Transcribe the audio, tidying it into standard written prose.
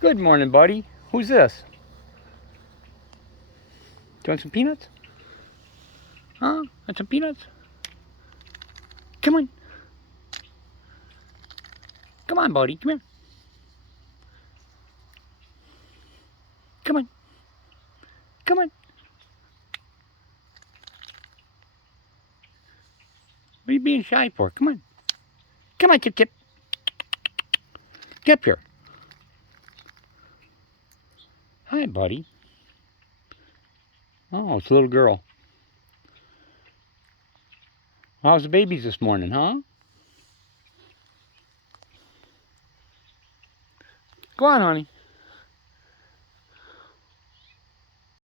Good morning, buddy. Who's this? Do you want some peanuts? Huh? Want some peanuts? Come on. Come on, buddy. Come here. Come on. Come on. What are you being shy for? Come on. Come on, Tip Tip. Get up here. Hi, buddy. Oh, it's a little girl. How's the babies this morning, huh? Go on, honey.